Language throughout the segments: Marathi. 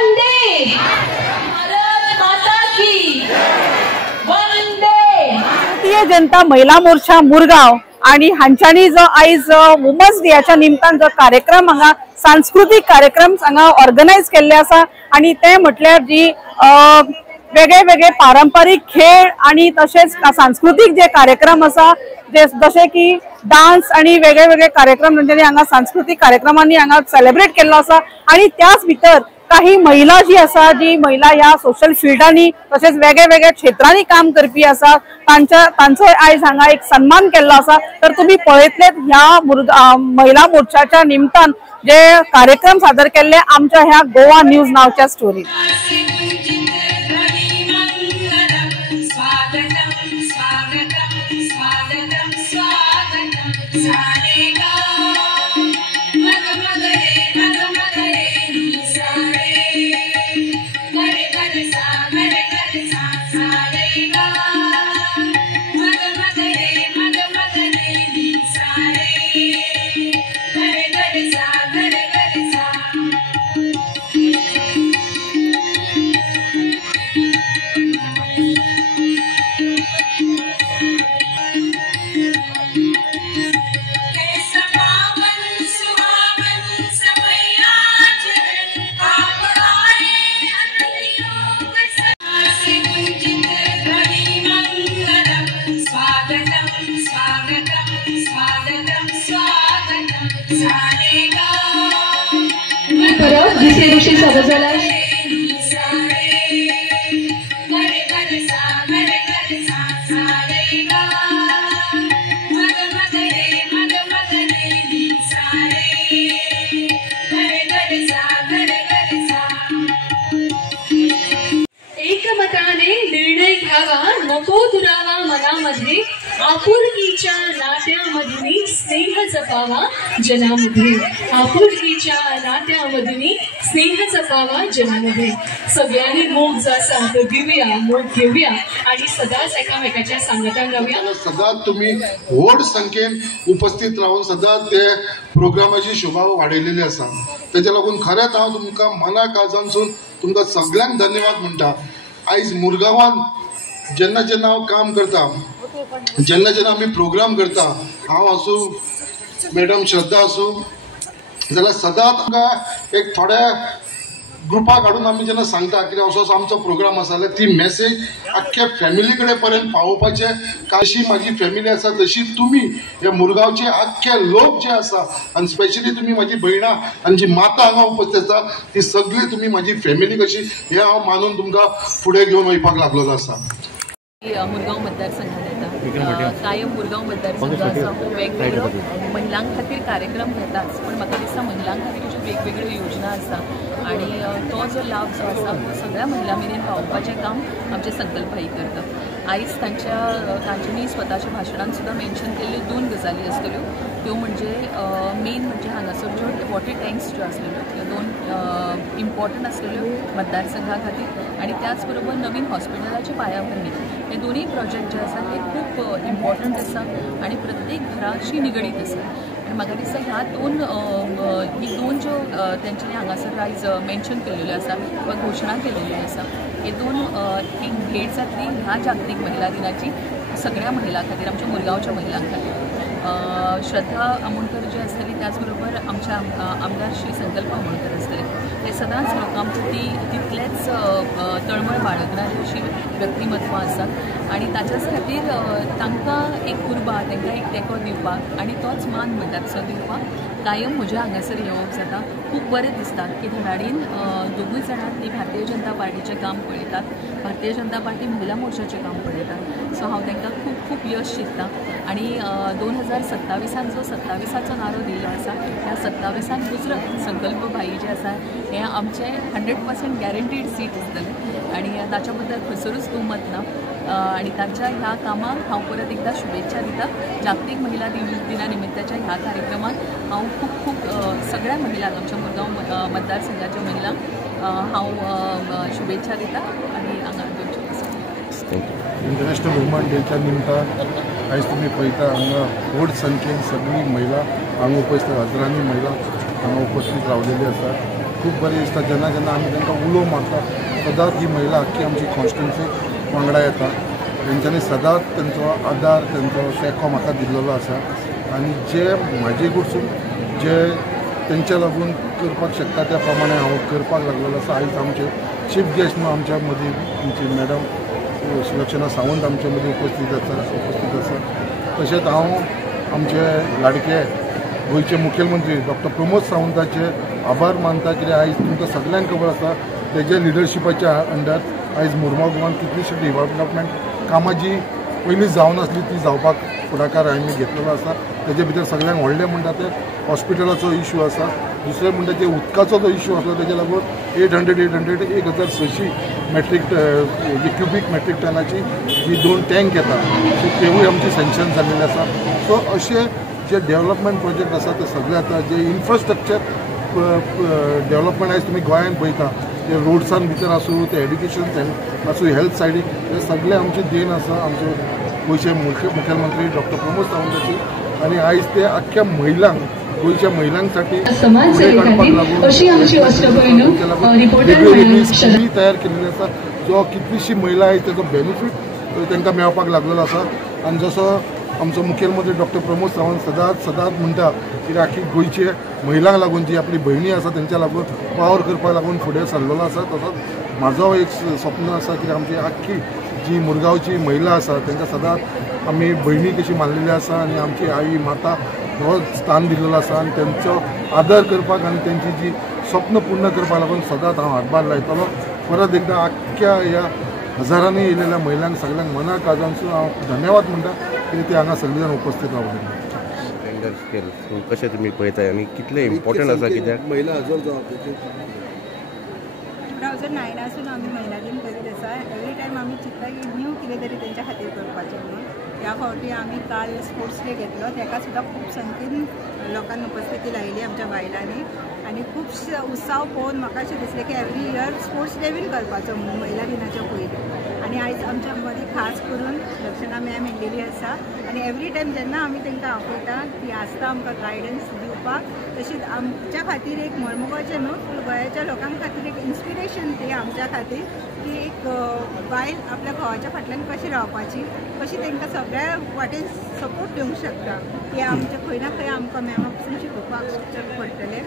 वंदे भारत माता की वंदे। भारतीय जनता महिला मोर्चा मुरगांव आणि हांच्यानी जो आयज वुमन्स डेच्या निमतान जो कार्यक्रम हांगा सांस्कृतिक कार्यक्रम हांगा ऑर्गनायज केल्ले आसा आणि ते म्हटल्यार जी वेगळे वेगळे पारंपरिक खेळ आणि तसेच सांस्कृतिक जे कार्यक्रम आसा जसे की डान्स आणि वेगळे वेगळे कार्यक्रम म्हणजे हांगा सांस्कृतिक कार्यक्रमांनी हांगा सेलिब्रेट केल्लो आसा आणि त्याच भितर काही महिला जी आसा जी महिला ह्या सोशल फिल्डांनी तसेच वेगळे वेगळे क्षेत्रांनी काम करपी आसा तांचो आयज हांगा एक सन्मान केल्लो आसा। तर तुम्ही पळयतलेत ह्या महिला मोर्चाच्या निमतान जे कार्यक्रम सादर केल्ले आमच्या ह्या गोवा न्यूज नावच्या स्टोरी। दिवशी स्वागत झालं। एकमताने निर्णय घ्यावा, नको दुरावा मनामध्ये, आपुलकीच्या नात्यामधून स्नेह जपावा जनामध्ये, आपुलकीच्या नात्यामधून स्नेह जपावा जनामध्ये। सगळ्यांनी मोग जसा तो दिवया, मोग घेऊया आणि सदाच एकामेकाच्या सांगतान राहूया। सदाच तुम्ही व्हड संख्येन उपस्थित राहून सदाच ते प्रोग्रामाची शोभा वाडयलेली आसा। त्याच्या लागून खरेंच हांव तुमकां मना काळजांसून तुमकां सगळ्यांक धन्यवाद म्हणटा। आयज मुरगांवांत जेन्ना जेन्ना हांव काम करता, जेन्ना जेन्ना आमी प्रोग्राम करता, हांव आसूं मॅडम श्रद्धा आसूं जाल्यार सदांच आमकां एक थोड्या ग्रुपा काडून आमी जेन्ना सांगता की असो असो आमचो प्रोग्राम आसा जाल्यार ती मेसेज आख्ख्या फॅमिली कडेन पर्यंत पावोवपाचें। कशी म्हाजी फॅमिली आसा तशी तुमी हे मुरगांवचे आख्खे लोक जे आसा आनी स्पेशली तुमी म्हाजी भयणां आनी जी माता हांगा उपस्थित आसा ती सगळी तुमी म्हाजी फॅमिली कशी हे हांव मानून तुमकां फुडें घेवन वयपाक लागलोलो आसा। मुरगांव मतदारसंघात येता कायम मुरगांव मतदारसंघाचो वेगवेगळो महिलां खातीर कार्यक्रम घेताच, पण म्हाका दिसता महिलां खातीर ज्यो वेगवेगळ्यो योजना आसा आणि तो जो लाभ जो आसा तो सगळ्या महिलां मेरेन पावोवपाचें काम आमचे संकल्पही करता। आयज तांच्यांनी स्वताच्या भाशणांत सुद्दां मेन्शन केल्ल्यो 2 गजाली आसतल्यो, त्यो म्हणजे मेन म्हणजे हांगासर ज्यो वॉटर टँक्स ज्यो आसलेल्यो त्यो 2 इम्पॉर्टंट आसलेल्यो मतदारसंघा खातीर आणि त्याच बरोबर नवीन हॉस्पिटलाची पायाभरणी। हे दोन्ही प्रोजेक्ट जे आसा ते खूप इम्पॉर्टंट आसा आणि प्रत्येक घराशी निगडीत आसा। आणि म्हाका दिसता ह्या दोन ज्यो तेंच्यांनी हांगासर आयज मेन्शन केल्ल्यो आसा वा घोशणा केल्ली आसा, हे 2 एक भेट जातली ह्या जागतीक महिला दिनाची सगळ्या महिलां खातीर, आमच्या मुरगांवच्या महिलां खातीर। श्रद्धा आमोणकर जी आसतली त्याचबरोबर आमच्या आमदार श्री संकल्प आमोणकर आसतले, ते सदांच लोकां प्रती तितलेच तळमळ बाळगणारी अशी व्यक्तिमत्व आसात आणि ताच्याच खातीर तांकां एक उर्बा, तांकां एक तेंको दिवपाक आणि तोच मान म्हणटात तसो दिवपाक कायम म्हज्या हांगासर येवप जाता। खूब बरें दिसता की धडाडीन दोगूय जाणां ती भारतीय जनता पार्टीचें काम पळयतात, भारतीय जनता पार्टी महिला मोर्चाचें काम पळयतात। सो हांव तांकां खूब खूब यश दिता आणि 2027 जो 27चो नारो दिल्लो आसा ह्या 27 गुजरात संकल्प भाई जे आसा हें आमचें 100% गॅरंटीड सीट आसतलें आणि ताच्या बद्दल खंयसरूच दुमत ना आणि ताच्या ह्या कामाक हांव परत एकदा शुभेच्छा दिता। जागतीक महिला दिना निमित्ताच्या ह्या कार्यक्रमात हांव खूब खूब सगळ्या महिलांक आमच्या मुरगांव मतदारसंघाच्या महिलांक हांव शुभेच्छा दिता आणि हांगा इंटरनॅशनल वुमन डेच्या निमतान आयज तुमी पळयता हांगा व्हड संख्येन सगळी महिला हांगा उपस्थित, हजारांनी महिला हांगा उपस्थित रावलेली आसा। खूब बरें दिसता जेन्ना जेन्ना आमी तांकां उलोव मारता सदांच ही महिला आख्खी आमची कॉन्स्टिट्युन्सी वांगडा येता तेंच्यांनी सदांच तेंचो आदार तेंचो तेंको म्हाका दिल्लो आसा आनी जे म्हाजे कडसून जे तेंच्या लागून करपाक शकता त्या प्रमाणे हांव करपाक लागलेलो आसा। आयज आमचे चीफ गेस्ट म्हणून आमच्या मदीं आमची मॅडम सुलक्षणा सावंत आमचे मदीं उपस्थित आसा तशेंच हांव आमचे लाडके गोंयचे मुखेलमंत्री डॉक्टर प्रमोद सावंताचे आभार मानता कित्याक आयज तुमकां सगळ्यांक खबर आसा तेज्या लिडरशिपाच्या अंडर आयज मुरगांव गोवान कितलीशीं डेव्हलपमेंट कामां जी पयलीं जावन आसली ती जावपाक फुडाकार आमी घेतलेलो आसा। तेजे भितर सगळ्यांक व्हडलें म्हणटा तें हॉस्पिटलाचो इश्यू आसा, दुसरें म्हणटा तें उदकाचो जो इश्यू आसलो तेजे लागून 1600 मेट्रीक क्युबीक मेट्रीक टनाची जी 2 टँक येता तेवूय आमची सँक्शन जाल्लेली आसा। सो अशे जे डेव्हलपमेंट प्रोजेक्ट आसा ते सगळे आतां जे इन्फ्रास्ट्रक्चर डेव्हलपमेंट आयज तुमी गोंयांत पळयता ते रोड्सान भितर आसूं ते एड्युकेशन आसूं हेल्थ सायडीक हे सगळे आमचे देण आसा आमचे गोंयचे मुखेलमंत्री डॉक्टर प्रमोद सावंताची आनी आयज ते आख्ख्या महिलांक गोंयच्या महिलांसाठी स्कीमी तयार केलेली आसा जो कितलीशी महिला आयज तेजो बेनिफीट तांकां मेळपाक लागलेलो आसा। आनी जसो आमचो मुखेलमंत्री डॉक्टर प्रमोद सावंत सदांच म्हणटा की आख्खी गोंयचे महिलांक लागून जी आपली भयणी आसा तेंच्या लागून पावर करपाक लागून फुडें सरलेलो आसा। तसोच म्हाजो एक स्वप्न आसा की आमची आख्खी जी मुरगांवची महिला आसा तांकां सदांच आमी भयणी कशी मानलेली आसा आनी आमची आई माता हो स्थान दिल्लो आसा आनी तेंचो आदर करपाक आनी तेंची जी स्वप्न पूर्ण करपाक लागून सदांच हांव हातभार लायतलो। परत एकदां आख्ख्या ह्या हजारांनी येयलेल्या महिलांक सगळ्यांक मना काळजांसून हांव धन्यवाद म्हणटा की ते हांगा सगळे जाण उपस्थित रावले। टेंडर स्केल कशें तुमी पळयताय आनी कितले इम्पॉर्टंट आसा कित्याक महिला हजर जावप 2009 आसून आमी महिला दिन करीत आसा। एवरी टायम आमी चिंतता की न्यू कितें तरी तेंच्या खातीर करपाचें म्हणून ह्या फावटी आमी काल स्पोर्ट्स डे घेतलो ताका सुद्दां खूब संख्येन लोकांनी उपस्थिती लायली आमच्या बायलांनी आनी खूब उत्साव पळोवन म्हाका अशें दिसलें की एवरी इयर स्पोर्ट्स डे बीन करपाचो म्हणून महिला दिनाच्या पयलीं। आनी आयज आमच्या मदीं खास करून लक्षणा मॅम येयल्लेली आसा आनी एवरी टायम जेन्ना आमी तांकां आपयता ती आसता आमकां गायडन्स दिवपाक। तशीच आमच्या खातीर एक मळमगोचे न्हू फूल गोंयाच्या लोकां खातीर एक इन्स्पिरेशन ती आमच्या खातीर की एक बायल आपल्या घोवाच्या फाटल्यान कशी रावपाची कशी तांकां सगळ्या वाटेन सपोर्ट दिवंक शकता हे आमचे खंय ना खंय आमकां मॅमा पासून शिकोवपाक पडटलें।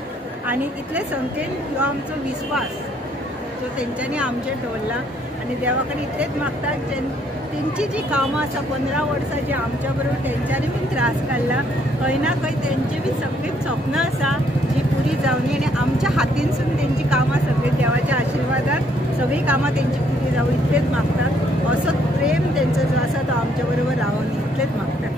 आनी इतले संख्येन ह्यो आमचो विस्वास जो तेंच्यांनी आमचेर दवरला आनी देवा कडेन इतलेंच मागता तेंची जी कामां आसा 15 वर्सां जी आमच्या बरोबर तेंच्यांनी बीन त्रास काडला खंय ना खंय तेंची बी सगळी स्वप्न आसा जी पुरी जावनी आनी आमच्या हातीनसून तेंची कामां सगळी देवाच्या आशिर्वादान सगळी कामां तेंची पुरी जावं इतलेंच मागतात। असोच प्रेम तेंचो जो आसा तो आमच्या बरोबर रावून इतलेंच मागतात।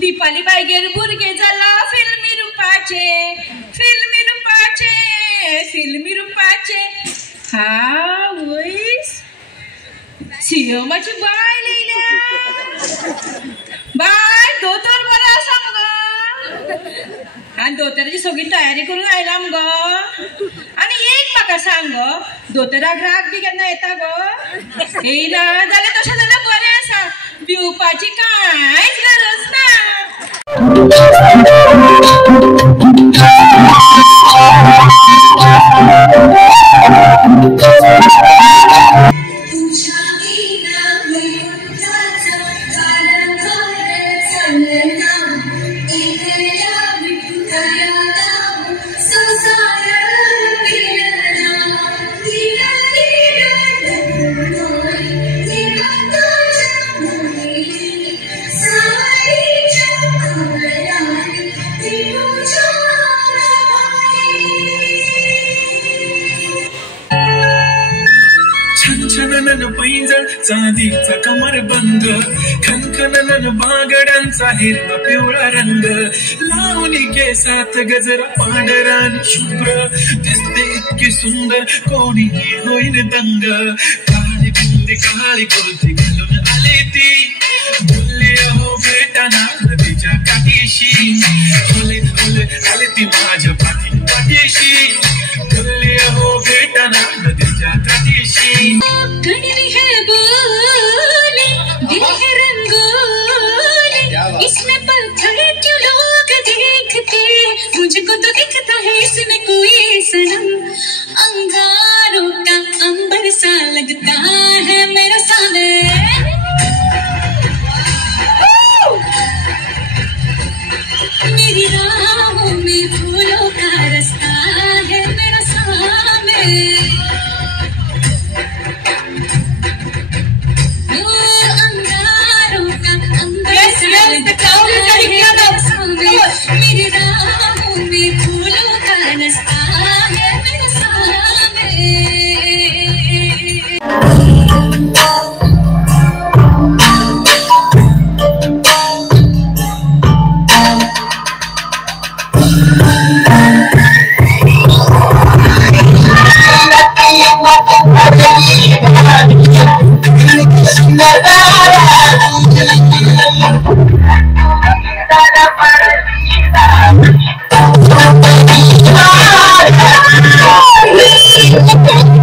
दीपाली बायगेर भुरगे जाला फिल्मी रुपाचे हा वयस सीएमाची बाय लिहिल्या बाय दोतोर बरो आसा मगो आनी दोतोराची सगळी तयारी करून आयला मगो आनी एक म्हाका सांग गो दोतोराक राग बी केन्ना येता गो येयना जाल्यार तशें जाल्यार बरें आसा भिवपाची कांयच गरज ना। तुझ्या रंग, खनखनन बागडांचा हिरवा पिवळा रंग, लावणी केसात गजरा पांढरा आणि शुभ्र, दिसते इतकी सुंदर कोणीही होईल दंग. काळी बुंदी काळी कुर्ती घालून आली ती, बोलली अहो भेटाना नदीच्या काठीशी, ओले ओले आले ती माझ्या पाठीशी, बोलली अहो भेटाना नदीच्या काठीशी. कड़वी है बोली, दिल है रंगोली, इसमें पत्थर क्यों लोग देखते, मुझको तो दिखता है इसमें कोई सनम. अंगारों का अंबर सा लगता है मेरा सामने, मेरी राहों में फूलों का रास्ता है मेरा सामने. अंगारों का अंबर सा लगता है मेरा सामने, मेरी राहों में फूलों का रास्ता है मेरा सामने. Thank you.